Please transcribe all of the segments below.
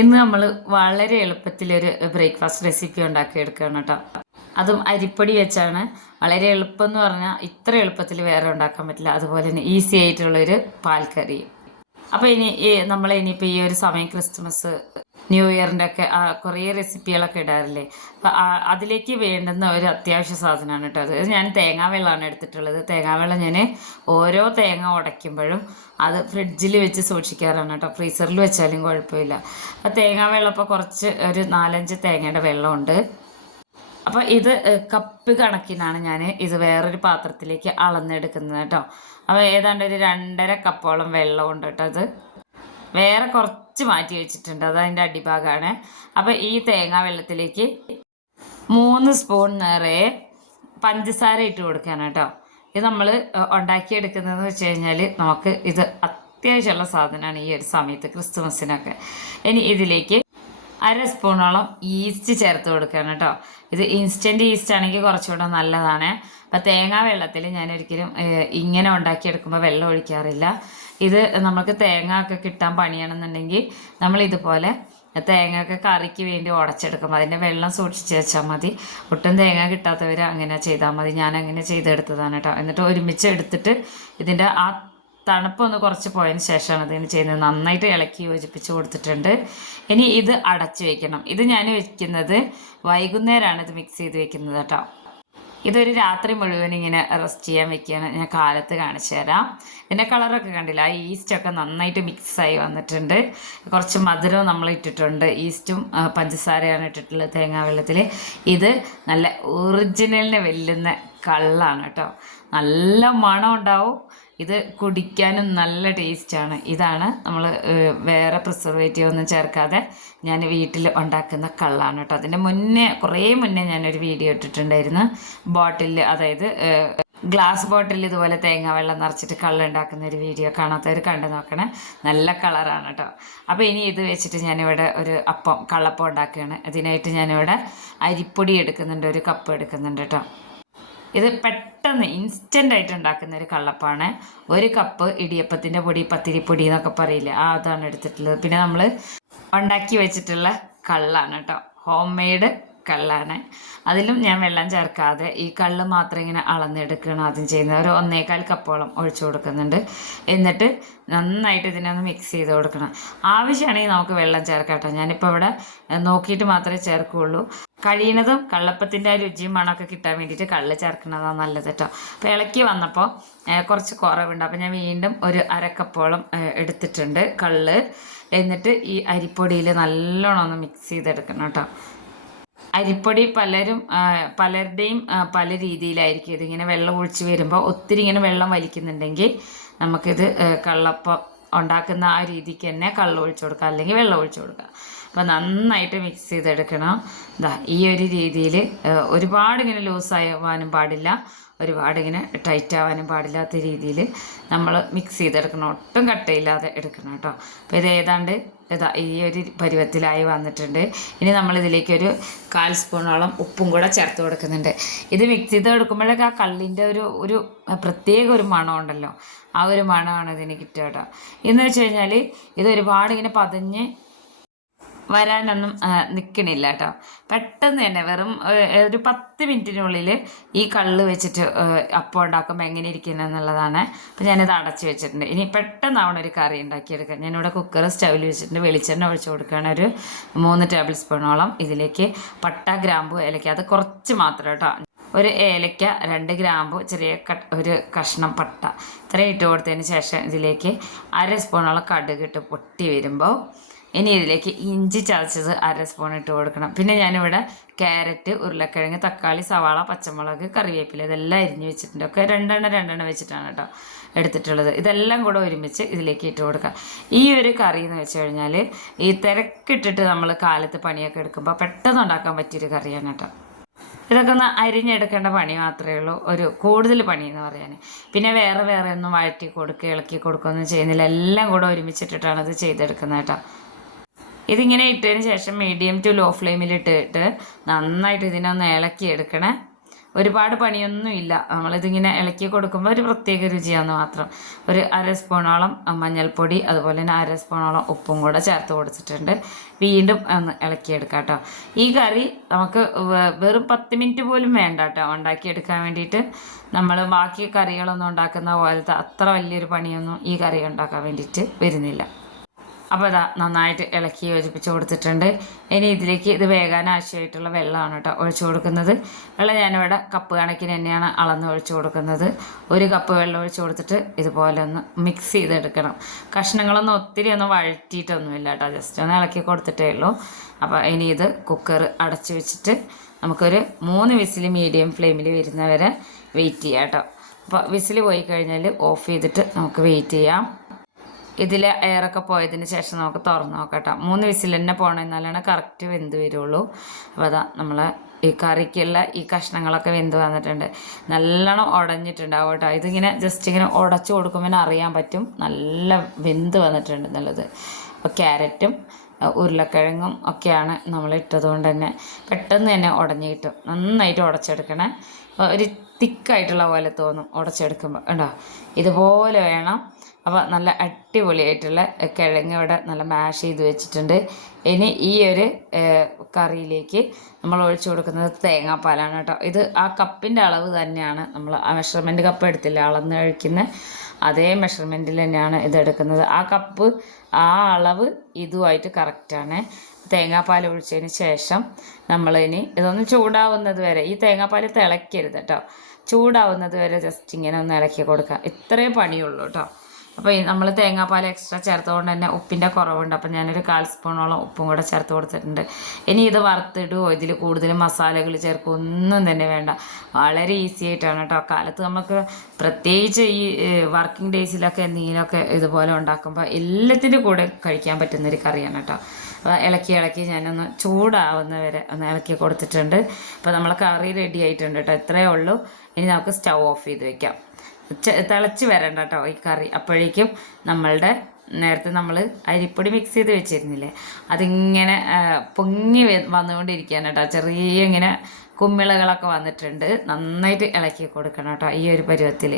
ഇന്ന് നമ്മൾ വളരെ എളുപ്പത്തിലൊരു ബ്രേക്ക്ഫാസ്റ്റ് റെസിപ്പി ഉണ്ടാക്കി ഉണ്ടാക്കിയെടുക്കുകയാണ് കേട്ടോ. അതും അരിപ്പൊടി വെച്ചാണ്. വളരെ എളുപ്പം എന്ന് പറഞ്ഞാൽ ഇത്ര എളുപ്പത്തിൽ വേറെ ഉണ്ടാക്കാൻ പറ്റില്ല. അതുപോലെ തന്നെ ഈസി ആയിട്ടുള്ളൊരു പാൽക്കറി. അപ്പോൾ ഇനി നമ്മൾ ഇനിയിപ്പോൾ ഈ ഒരു സമയം ക്രിസ്മസ് ന്യൂ ഇയറിന്റെ ഒക്കെ ആ, കുറേ റെസിപ്പികളൊക്കെ ഇടാറില്ലേ? അപ്പോൾ അതിലേക്ക് വേണ്ടുന്ന ഒരു അത്യാവശ്യ സാധനമാണ് കേട്ടോ അത്. ഞാൻ തേങ്ങാവെള്ളമാണ് എടുത്തിട്ടുള്ളത്. തേങ്ങാവെള്ളം ഞാൻ ഓരോ തേങ്ങ ഉടയ്ക്കുമ്പോഴും അത് ഫ്രിഡ്ജിൽ വെച്ച് സൂക്ഷിക്കാറാണ് കേട്ടോ. ഫ്രീസറിൽ വെച്ചാലും കുഴപ്പമില്ല. അപ്പോൾ തേങ്ങാവെള്ളം ഇപ്പോൾ കുറച്ച് ഒരു നാലഞ്ച് തേങ്ങയുടെ വെള്ളമുണ്ട്. അപ്പോൾ ഇത് കപ്പ് കണക്കിനാണ് ഞാൻ ഇത് വേറൊരു പാത്രത്തിലേക്ക് അളന്നെടുക്കുന്നത് കേട്ടോ. അപ്പോൾ ഏതാണ്ട് ഒരു രണ്ടര കപ്പോളം വെള്ളമുണ്ട് കേട്ടോ അത് വേറെ കുറച്ച് മാറ്റി വെച്ചിട്ടുണ്ട്. അത് അതിന്റെ അടിഭാഗമാണ് അപ്പോൾ ഈ തേങ്ങാ വെള്ളത്തിലേക്ക് മൂന്ന് സ്പൂൺ നിറയെ പഞ്ചസാര ഇട്ട് കൊടുക്കാനാണ് കേട്ടോ. ഇത് നമ്മൾ ഉണ്ടാക്കിയെടുക്കുന്നതെന്ന് വെച്ച് കഴിഞ്ഞാൽ നമുക്ക് ഇത് അത്യാവശ്യമുള്ള സാധനമാണ് ഈ ഒരു സമയത്ത് ക്രിസ്തുമസിനൊക്കെ. ഇനി ഇതിലേക്ക് അര സ്പൂണോളം ഈസ്റ്റ് ചേർത്ത് കൊടുക്കണം കേട്ടോ. ഇത് ഇൻസ്റ്റന്റ് ഈസ്റ്റ് ആണെങ്കിൽ കുറച്ചുകൂടെ നല്ലതാണ്. അപ്പോൾ തേങ്ങാ വെള്ളത്തിൽ ഞാൻ ഒരിക്കലും ഇങ്ങനെ ഉണ്ടാക്കിയെടുക്കുമ്പോൾ വെള്ളം ഒഴിക്കാറില്ല. ഇത് നമുക്ക് തേങ്ങ ഒക്കെ കിട്ടാൻ പണിയാണെന്നുണ്ടെങ്കിൽ നമ്മൾ ഇതുപോലെ തേങ്ങ ഒക്കെ കറിക്ക് വേണ്ടി ഉടച്ചെടുക്കുമ്പോൾ അതിന്റെ വെള്ളം സൂക്ഷിച്ച് വെച്ചാൽ മതി. ഒട്ടും തേങ്ങ കിട്ടാത്തവർ അങ്ങനെ ചെയ്താൽ മതി. ഞാൻ അങ്ങനെ ചെയ്തെടുത്തതാണ് കേട്ടോ. എന്നിട്ട് ഒരുമിച്ച് എടുത്തിട്ട് ഇതിന്റെ ആ തണുപ്പൊന്ന് കുറച്ച് പോയതിന് ശേഷമാണ് ഇതിന് ചെയ്യുന്നത്. നന്നായിട്ട് ഇളക്കി യോജിപ്പിച്ച് കൊടുത്തിട്ടുണ്ട്. ഇനി ഇത് അടച്ച് വെക്കണം. ഇത് ഞാൻ വെക്കുന്നത് വൈകുന്നേരമാണ് ഇത് മിക്സ് ചെയ്ത് വെക്കുന്നത് കേട്ടോ. ഇതൊരു രാത്രി മുഴുവൻ ഇങ്ങനെ റെസ്റ്റ് ചെയ്യാൻ വെക്കുകയാണ്. ഞാൻ കാലത്ത് കാണിച്ചു തരാം. ഇതിന്റെ കളറൊക്കെ കണ്ടില്ല? ആ ഈസ്റ്റൊക്കെ നന്നായിട്ട് മിക്സായി വന്നിട്ടുണ്ട്. കുറച്ച് മധുരവും നമ്മൾ ഇട്ടിട്ടുണ്ട്. ഈസ്റ്റും പഞ്ചസാരയാണ് ഇട്ടിട്ടുള്ളത് തേങ്ങാ വെള്ളത്തിൽ ഇത് നല്ല ഒറിജിനലിനെ വെല്ലുന്ന കള്ളാണ് കേട്ടോ. നല്ല മണം ഉണ്ടാവും ഇത് കുടിക്കാനും നല്ല ടേസ്റ്റാണ്. ഇതാണ് നമ്മൾ വേറെ പ്രിസർവേറ്റീവ് ഒന്നും ചേർക്കാതെ ഞാൻ വീട്ടിൽ ഉണ്ടാക്കുന്ന കള്ളാണ് കേട്ടോ. അതിന്റെ മുന്നേ കുറേ മുന്നേ ഞാനൊരു വീഡിയോ ഇട്ടിട്ടുണ്ടായിരുന്നു. ബോട്ടിൽ അതായത് ഗ്ലാസ് ബോട്ടിൽ ഇതുപോലെ തേങ്ങ വെള്ളം നിറച്ചിട്ട് കള്ളുണ്ടാക്കുന്ന ഒരു വീഡിയോ കാണാത്തവർ കണ്ടു നോക്കണേ. നല്ല കളറാണ് കേട്ടോ. അപ്പോൾ ഇനി ഇത് വെച്ചിട്ട് ഞാനിവിടെ ഒരു അപ്പം കള്ളപ്പം ഉണ്ടാക്കുകയാണ്. ഇതിനായിട്ട് ഞാനിവിടെ അരിപ്പൊടി എടുക്കുന്നുണ്ട് ഒരു കപ്പ് എടുക്കുന്നുണ്ട് കേട്ടോ. ഇത് പെട്ടെന്ന് ഇൻസ്റ്റന്റ് ആയിട്ട് ഉണ്ടാക്കുന്ന ഒരു കള്ളപ്പാണ്. ഒരു കപ്പ് ഇടിയപ്പത്തിന്റെ പൊടി പത്തിരിപ്പൊടി എന്നൊക്കെ പറയില്ല? ആ അതാണ് എടുത്തിട്ടുള്ളത്. പിന്നെ നമ്മൾ ഉണ്ടാക്കി വെച്ചിട്ടുള്ള കള്ളാണ് കേട്ടോ. ഹോം മെയ്ഡ് കള്ളാണ്. അതിലും ഞാൻ വെള്ളം ചേർക്കാതെ ഈ കള്ള് മാത്രം ഇങ്ങനെ അളന്നെടുക്കുകയാണ് ആദ്യം ചെയ്യുന്നത്. ഒരു ഒന്നേകാൽ കപ്പോളം ഒഴിച്ചു കൊടുക്കുന്നുണ്ട്. എന്നിട്ട് നന്നായിട്ട് ഇതിനെ ഒന്ന് മിക്സ് ചെയ്ത് കൊടുക്കണം. ആവശ്യമാണെങ്കിൽ നമുക്ക് വെള്ളം ചേർക്കാം കേട്ടോ. ഞാനിപ്പോൾ ഇവിടെ നോക്കിയിട്ട് മാത്രമേ ചേർക്കുകയുള്ളൂ കഴിയുന്നതും കള്ളപ്പത്തിന്റെ ആ രുചിയും മണമൊക്കെ കിട്ടാൻ വേണ്ടിയിട്ട് കള്ള് ചേർക്കുന്നതാണ് നല്ലത് കേട്ടോ. അപ്പോൾ ഇളക്കി വന്നപ്പോൾ കുറച്ച് കുറവുണ്ട്. അപ്പോൾ ഞാൻ വീണ്ടും ഒരു അരക്കപ്പോളം എടുത്തിട്ടുണ്ട് കള്ള്. എന്നിട്ട് ഈ അരിപ്പൊടിയിൽ നല്ലോണം ഒന്ന് മിക്സ് ചെയ്തെടുക്കണം കേട്ടോ. അരിപ്പൊടി പലരും പലരുടെയും പല രീതിയിലായിരിക്കും ഇതിങ്ങനെ വെള്ളം ഒഴിച്ച് വരുമ്പോൾ ഒത്തിരി ഇങ്ങനെ വെള്ളം വലിക്കുന്നുണ്ടെങ്കിൽ നമുക്കിത് കള്ളപ്പം ഉണ്ടാക്കുന്ന ആ രീതിക്ക് തന്നെ കള്ളം ഒഴിച്ചു കൊടുക്കുക അല്ലെങ്കിൽ വെള്ളം ഒഴിച്ചു കൊടുക്കുക അപ്പോൾ നന്നായിട്ട് മിക്സ് ചെയ്തെടുക്കണം. ഇതാ ഈ ഒരു രീതിയിൽ ഒരുപാട് ഇങ്ങനെ ലൂസാവാനും പാടില്ല. ഒരുപാട് ഇങ്ങനെ ടൈറ്റ് ആവാനും പാടില്ലാത്ത രീതിയിൽ നമ്മൾ മിക്സ് ചെയ്തെടുക്കണം. ഒട്ടും കട്ടയില്ലാതെ എടുക്കണം കേട്ടോ. അപ്പോൾ ഇത് ഏതാണ്ട് ഇതാ ഈ ഒരു പരുവത്തിലായി വന്നിട്ടുണ്ട്. ഇനി നമ്മളിതിലേക്ക് ഇതിലേക്കൊരു കാൽ സ്പൂണോളം ഉപ്പും കൂടെ ചേർത്ത് കൊടുക്കുന്നുണ്ട്. ഇത് മിക്സ് ചെയ്ത് കൊടുക്കുമ്പോഴൊക്കെ ആ കള്ളിന്റെ ഒരു ഒരു പ്രത്യേക ഒരു മണമുണ്ടല്ലോ ആ ഒരു മണമാണ് ഇതിന് കിട്ടുക കേട്ടോ. എന്ന് വെച്ച് കഴിഞ്ഞാൽ ഇത് ഒരുപാട് ഇങ്ങനെ പതഞ്ഞ് വരാനൊന്നും നിൽക്കണില്ല കേട്ടോ പെട്ടെന്ന് തന്നെ വെറും ഒരു പത്ത് മിനിറ്റിനുള്ളിൽ ഈ കള്ള് വെച്ചിട്ട് അപ്പം ഉണ്ടാക്കുമ്പോൾ എങ്ങനെ ഇരിക്കുന്നത് എന്നുള്ളതാണ് അപ്പം ഞാനിത് അടച്ച് വെച്ചിട്ടുണ്ട്. ഇനി പെട്ടെന്ന് ആവണ ഒരു കറി ഉണ്ടാക്കിയെടുക്കാം ഞാനിവിടെ കുക്കർ സ്റ്റൗവിൽ വെച്ചിട്ടുണ്ട്. വെളിച്ചെണ്ണ ഒഴിച്ച് കൊടുക്കുകയാണ് ഒരു മൂന്ന് ടേബിൾ സ്പൂണോളം. ഇതിലേക്ക് പട്ട ഗ്രാമ്പു ഏലക്ക. അത് കുറച്ച് മാത്രം കേട്ടോ ഒരു ഏലക്ക രണ്ട് ഗ്രാമ്പു ചെറിയ ഒരു കഷ്ണം പട്ട. ഇത്രയും ഇട്ട് കൊടുത്തതിന് ശേഷം ഇതിലേക്ക് അര സ്പൂണോളം കടുക് ഇട്ട് പൊട്ടി വരുമ്പോൾ ഇനി ഇതിലേക്ക് ഇഞ്ചി ചതച്ചത് അര സ്പൂൺ ഇട്ട് കൊടുക്കണം. പിന്നെ ഞാനിവിടെ ക്യാരറ്റ് ഉരുളക്കിഴങ്ങ് തക്കാളി സവാള പച്ചമുളക് കറിവേപ്പില ഇതെല്ലാം അരിഞ്ഞ് വെച്ചിട്ടുണ്ട്. ഒക്കെ രണ്ടെണ്ണം രണ്ടെണ്ണം വെച്ചിട്ടാണ് കേട്ടോ എടുത്തിട്ടുള്ളത്. ഇതെല്ലാം കൂടെ ഒരുമിച്ച് ഇതിലേക്ക് ഇട്ട് കൊടുക്കുക. ഈ ഒരു കറി എന്ന് വെച്ച് കഴിഞ്ഞാൽ ഈ തിരക്കിട്ടിട്ട് നമ്മൾ കാലത്ത് പണിയൊക്കെ എടുക്കുമ്പോൾ പെട്ടെന്ന് ഉണ്ടാക്കാൻ പറ്റിയൊരു കറിയാണ് കേട്ടോ. ഇതൊക്കെ ഒന്ന് അരിഞ്ഞെടുക്കേണ്ട പണി മാത്രമേ ഉള്ളൂ. ഒരു കൂടുതൽ പണി എന്ന് പറയാൻ പിന്നെ വേറെ വേറെ ഒന്നും വഴറ്റി കൊടുക്കുക ഇളക്കി കൊടുക്കുകയൊന്നും ചെയ്യുന്നില്ല. എല്ലാം കൂടെ ഒരുമിച്ചിട്ടിട്ടാണ് ഇത് ചെയ്തെടുക്കുന്നത് കേട്ടോ. ഇതിങ്ങനെ ഇട്ടതിന് ശേഷം മീഡിയം ടു ലോ ഫ്ലെയിമിൽ ഇട്ടിട്ട് നന്നായിട്ട് ഇതിനൊന്ന് ഇളക്കി എടുക്കണേ. ഒരുപാട് പണിയൊന്നും ഇല്ല. നമ്മളിതിങ്ങനെ ഇളക്കി കൊടുക്കുമ്പോൾ ഒരു പ്രത്യേക രുചിയാണ് മാത്രം. ഒരു അര സ്പൂണോളം മഞ്ഞൾപ്പൊടി അതുപോലെ തന്നെ അര സ്പൂണോളം ഉപ്പും കൂടെ ചേർത്ത് കൊടുത്തിട്ടുണ്ട്. വീണ്ടും ഒന്ന് ഇളക്കിയെടുക്കാം കേട്ടോ. ഈ കറി നമുക്ക് വെറും പത്ത് മിനിറ്റ് പോലും വേണ്ട കേട്ടോ ഉണ്ടാക്കിയെടുക്കാൻ വേണ്ടിയിട്ട്. നമ്മൾ ബാക്കി കറികളൊന്നും ഉണ്ടാക്കുന്ന പോലത്തെ അത്ര വലിയൊരു പണിയൊന്നും ഈ കറി ഉണ്ടാക്കാൻ വേണ്ടിയിട്ട് വരുന്നില്ല. അപ്പോൾ ഇതാ നന്നായിട്ട് ഇളക്കി യോജിപ്പിച്ച് കൊടുത്തിട്ടുണ്ട്. ഇനി ഇതിലേക്ക് ഇത് വേകാൻ ആവശ്യമായിട്ടുള്ള വെള്ളമാണ് കേട്ടോ ഒഴിച്ചു കൊടുക്കുന്നത്. വെള്ളം ഞാനിവിടെ കപ്പ് കണക്കിന് തന്നെയാണ് അളന്ന് ഒഴിച്ചു കൊടുക്കുന്നത്. ഒരു കപ്പ് വെള്ളം ഒഴിച്ചു കൊടുത്തിട്ട് ഇതുപോലെ ഒന്ന് മിക്സ് ചെയ്തെടുക്കണം. കഷ്ണങ്ങളൊന്നും ഒത്തിരി ഒന്നും വഴറ്റിയിട്ടൊന്നുമില്ല കേട്ടോ ജസ്റ്റ് ഒന്ന് ഇളക്കി കൊടുത്തിട്ടേ ഉള്ളൂ. അപ്പോൾ ഇനി ഇത് കുക്കർ അടച്ചു വെച്ചിട്ട് നമുക്കൊരു മൂന്ന് വിസിൽ മീഡിയം ഫ്ലെയിമിൽ വരുന്നവരെ വെയിറ്റ് ചെയ്യാം കേട്ടോ. അപ്പോൾ വിസിൽ പോയി കഴിഞ്ഞാൽ ഓഫ് ചെയ്തിട്ട് നമുക്ക് വെയിറ്റ് ചെയ്യാം. ഇതിലെ എയറൊക്കെ പോയതിന് ശേഷം നമുക്ക് തുറന്ന് നോക്കാം കേട്ടോ മൂന്ന് വിസിൽ തന്നെ പോകണം എന്നാലാണ് കറക്റ്റ് വെന്ത് വരുള്ളൂ. അപ്പോൾ അതാ നമ്മൾ ഈ കറിക്കുള്ള ഈ കഷ്ണങ്ങളൊക്കെ വെന്ത് വന്നിട്ടുണ്ട്. നല്ലോണം ഉടഞ്ഞിട്ടുണ്ടാവും കേട്ടോ. ഇതിങ്ങനെ ജസ്റ്റ് ഇങ്ങനെ ഉടച്ചു കൊടുക്കുമ്പോൾ അറിയാൻ പറ്റും. നല്ല വെന്ത് വന്നിട്ടുണ്ട് എന്നുള്ളത്. അപ്പോൾ ക്യാരറ്റും ഉരുളക്കിഴങ്ങും ഒക്കെയാണ് നമ്മൾ ഇട്ടത് കൊണ്ട് തന്നെ പെട്ടെന്ന് തന്നെ ഉടഞ്ഞ് കിട്ടും. നന്നായിട്ട് ഉടച്ചെടുക്കണേ. ഒരു തിക്കായിട്ടുള്ള പോലെ തോന്നും ഉടച്ചെടുക്കുമ്പോൾ ഉണ്ടോ ഇതുപോലെ വേണം അപ്പോൾ നല്ല അടിപൊളിയായിട്ടുള്ള കിഴങ്ങ് ഇവിടെ നല്ല മാഷ് ചെയ്ത് വെച്ചിട്ടുണ്ട്. ഇനി ഈ ഒരു കറിയിലേക്ക് നമ്മൾ ഒഴിച്ചു കൊടുക്കുന്നത് തേങ്ങാപ്പാലാണ് കേട്ടോ. ഇത് ആ കപ്പിന്റെ അളവ് തന്നെയാണ് നമ്മൾ ആ മെഷർമെന്റ് കപ്പ് എടുത്തില്ല അളന്ന് കഴിക്കുന്ന അതേ മെഷർമെന്റിൽ തന്നെയാണ് ഇത് എടുക്കുന്നത്. ആ കപ്പ് ആ അളവ് ഇതുമായിട്ട് കറക്റ്റാണ് തേങ്ങാപ്പാൽ ഒഴിച്ചതിന് ശേഷം നമ്മൾ ഇനി ഇതൊന്ന് ചൂടാവുന്നത് വരെ ഈ തേങ്ങാപ്പാൽ തിളയ്ക്കരുത് കേട്ടോ. ചൂടാവുന്നത് വരെ ജസ്റ്റ് ഇങ്ങനെ ഒന്ന് ഇളക്കി കൊടുക്കുക. ഇത്രേ പണിയുള്ളൂ കേട്ടോ. അപ്പോൾ നമ്മൾ തേങ്ങാപ്പാൽ എക്സ്ട്രാ ചേർത്തുകൊണ്ട് തന്നെ ഉപ്പിന്റെ കുറവുണ്ട്. അപ്പോൾ ഞാനൊരു കാൽ സ്പൂണോളം ഉപ്പും കൂടെ ചേർത്ത് കൊടുത്തിട്ടുണ്ട്. ഇനി ഇത് വറുത്തിടുകയോ ഇതിൽ കൂടുതൽ മസാലകൾ ചേർക്കൊന്നും ഒന്നും തന്നെ വേണ്ട. വളരെ ഈസി ആയിട്ടാണ് കേട്ടോ കാലത്ത് നമുക്ക് പ്രത്യേകിച്ച് ഈ വർക്കിംഗ് ഡേയ്സിലൊക്കെ എന്തെങ്കിലുമൊക്കെ ഇതുപോലെ ഉണ്ടാക്കുമ്പോൾ എല്ലാത്തിന്റെ കൂടെ കഴിക്കാൻ പറ്റുന്ന ഒരു കറിയാണ് കേട്ടോ അപ്പോൾ ഇളക്കി ഇളക്കി ഞാനൊന്ന് ചൂടാവുന്ന വരെ ഒന്ന് ഇളക്കി കൊടുത്തിട്ടുണ്ട്. അപ്പോൾ നമ്മൾ കറി റെഡി ആയിട്ടുണ്ട് കേട്ടോ ഇത്രയേ ഉള്ളൂ. ഇനി നമുക്ക് സ്റ്റൗ ഓഫ് ചെയ്ത് വെക്കാം. തിളച്ച് വരണ്ട കേട്ടോ ഈ കറി. അപ്പോഴേക്കും നമ്മളുടെ നേരത്തെ നമ്മൾ അരിപ്പൊടി മിക്സ് ചെയ്ത് വെച്ചിരുന്നില്ലേ? അതിങ്ങനെ പൊങ്ങി വന്നുകൊണ്ടിരിക്കുകയാണ് കേട്ടോ. ചെറിയ ഇങ്ങനെ കുമ്മിളകളൊക്കെ വന്നിട്ടുണ്ട്. നന്നായിട്ട് ഇളക്കി കൊടുക്കണം കേട്ടോ ഈ ഒരു പരുവത്തിൽ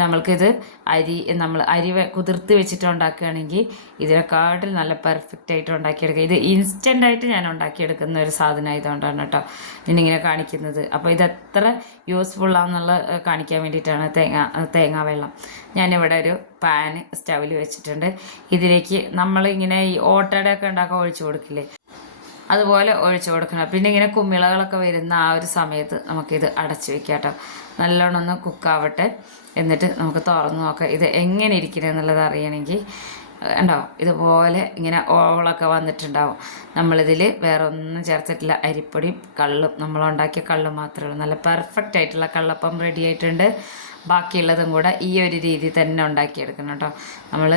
നമ്മൾക്കിത് അരി നമ്മൾ അരി കുതിർത്ത് വെച്ചിട്ട് ഉണ്ടാക്കുകയാണെങ്കിൽ ഇതിനെക്കാട്ടിൽ നല്ല പെർഫെക്റ്റ് ആയിട്ട് ഉണ്ടാക്കിയെടുക്കുക ഇത് ഇൻസ്റ്റന്റ് ആയിട്ട് ഞാൻ ഉണ്ടാക്കിയെടുക്കുന്ന ഒരു സാധനം ആയതുകൊണ്ടാണ് കേട്ടോ ഞാനിങ്ങനെ കാണിക്കുന്നത്. അപ്പോൾ ഇത് എത്ര ഏഹ്, കാണിക്കാൻ വേണ്ടിയിട്ടാണ് തേങ്ങ തേങ്ങാ വെള്ളം. ഞാനിവിടെ ഒരു പാന് സ്റ്റവിൽ വെച്ചിട്ടുണ്ട്. ഇതിലേക്ക് നമ്മളിങ്ങനെ ഈ ഓട്ടയുടെ ഒക്കെ ഉണ്ടാക്കാൻ ഒഴിച്ചു കൊടുക്കില്ലേ? അതുപോലെ ഒഴിച്ചു കൊടുക്കണം. പിന്നെ ഇങ്ങനെ കുമ്മിളകളൊക്കെ വരുന്ന ആ ഒരു സമയത്ത് നമുക്കിത് അടച്ചു വെക്കാം കേട്ടോ. നല്ലോണം ഒന്ന് കുക്കാവട്ടെ എന്നിട്ട് നമുക്ക് തുറന്നു നോക്കാം. ഇത് എങ്ങനെ ഇരിക്കുന്നത് എന്നുള്ളത് അറിയണമെങ്കിൽ ഉണ്ടോ ഇതുപോലെ ഇങ്ങനെ ഓവളൊക്കെ വന്നിട്ടുണ്ടാവും. നമ്മളിതിൽ വേറെ ഒന്നും ചേർത്തിട്ടില്ല. അരിപ്പൊടിയും കള്ളും നമ്മൾ ഉണ്ടാക്കിയ കള്ളും മാത്രമേ ഉള്ളൂ. നല്ല പെർഫെക്റ്റ് ആയിട്ടുള്ള കള്ളപ്പം റെഡി ആയിട്ടുണ്ട്. ബാക്കിയുള്ളതും കൂടെ ഈ ഒരു രീതി തന്നെ ഉണ്ടാക്കിയെടുക്കണം കേട്ടോ. നമ്മൾ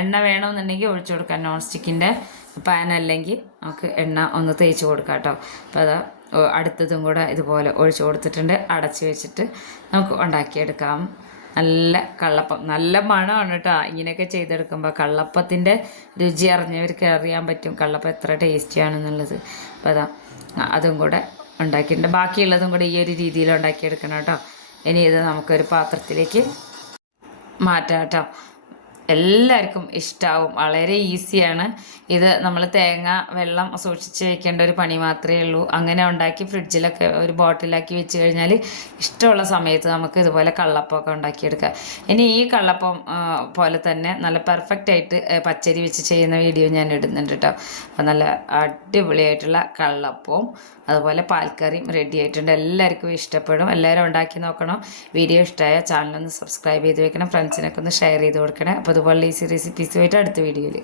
എണ്ണ വേണമെന്നുണ്ടെങ്കിൽ ഒഴിച്ചു കൊടുക്കാം. നോൺ സ്റ്റിക്കിന്റെ പാൻ അല്ലെങ്കിൽ നമുക്ക് എണ്ണ ഒന്ന് തേച്ച് കൊടുക്കാം കേട്ടോ. അപ്പോൾ അതാ അടുത്തതും കൂടെ ഇതുപോലെ ഒഴിച്ചു കൊടുത്തിട്ടുണ്ട്. അടച്ച് വെച്ചിട്ട് നമുക്ക് ഉണ്ടാക്കിയെടുക്കാം. നല്ല കള്ളപ്പം നല്ല മണമാണ് കേട്ടോ. ഇങ്ങനെയൊക്കെ ചെയ്തെടുക്കുമ്പോൾ കള്ളപ്പത്തിന്റെ രുചി അറിഞ്ഞവർക്ക് അറിയാൻ പറ്റും കള്ളപ്പം എത്ര ടേസ്റ്റിയാണെന്നുള്ളത്. അപ്പോൾ അതാ അതും കൂടെ ഉണ്ടാക്കിയിട്ടുണ്ട്. ബാക്കിയുള്ളതും കൂടെ ഈ ഒരു രീതിയിൽ ഉണ്ടാക്കിയെടുക്കണം കേട്ടോ. ഇനി ഇത് നമുക്കൊരു പാത്രത്തിലേക്ക് മാറ്റാം കേട്ടോ. എല്ലാവർക്കും ഇഷ്ടമാവും വളരെ ഈസിയാണ്. ഇത് നമ്മൾ തേങ്ങ വെള്ളം സൂക്ഷിച്ച് വെക്കേണ്ട ഒരു പണി മാത്രമേ ഉള്ളൂ. അങ്ങനെ ഉണ്ടാക്കി ഫ്രിഡ്ജിലൊക്കെ ഒരു ബോട്ടിലാക്കി വെച്ച് കഴിഞ്ഞാൽ ഇഷ്ടമുള്ള സമയത്ത് നമുക്ക് ഇതുപോലെ കള്ളപ്പമൊക്കെ ഉണ്ടാക്കിയെടുക്കാം. ഇനി ഈ കള്ളപ്പം പോലെ തന്നെ നല്ല പെർഫെക്റ്റ് ആയിട്ട് പച്ചരി വെച്ച് ചെയ്യുന്ന വീഡിയോ ഞാൻ ഇടുന്നുണ്ട് കേട്ടോ അപ്പം നല്ല അടിപൊളിയായിട്ടുള്ള കള്ളപ്പവും അതുപോലെ പാൽക്കറിയും റെഡി ആയിട്ടുണ്ട്. എല്ലാവർക്കും ഇഷ്ടപ്പെടും. എല്ലാവരും ഉണ്ടാക്കി നോക്കണം. വീഡിയോ ഇഷ്ടമായ ചാനലൊന്ന് സബ്സ്ക്രൈബ് ചെയ്ത് വെക്കണം. ഫ്രണ്ട്സിനൊക്കെ ഒന്ന് ഷെയർ ചെയ്ത് കൊടുക്കണം. അപ്പോൾ അതുപോലെ ഈസി റെസിപ്പീസുമായിട്ട് അടുത്ത വീഡിയോയിൽ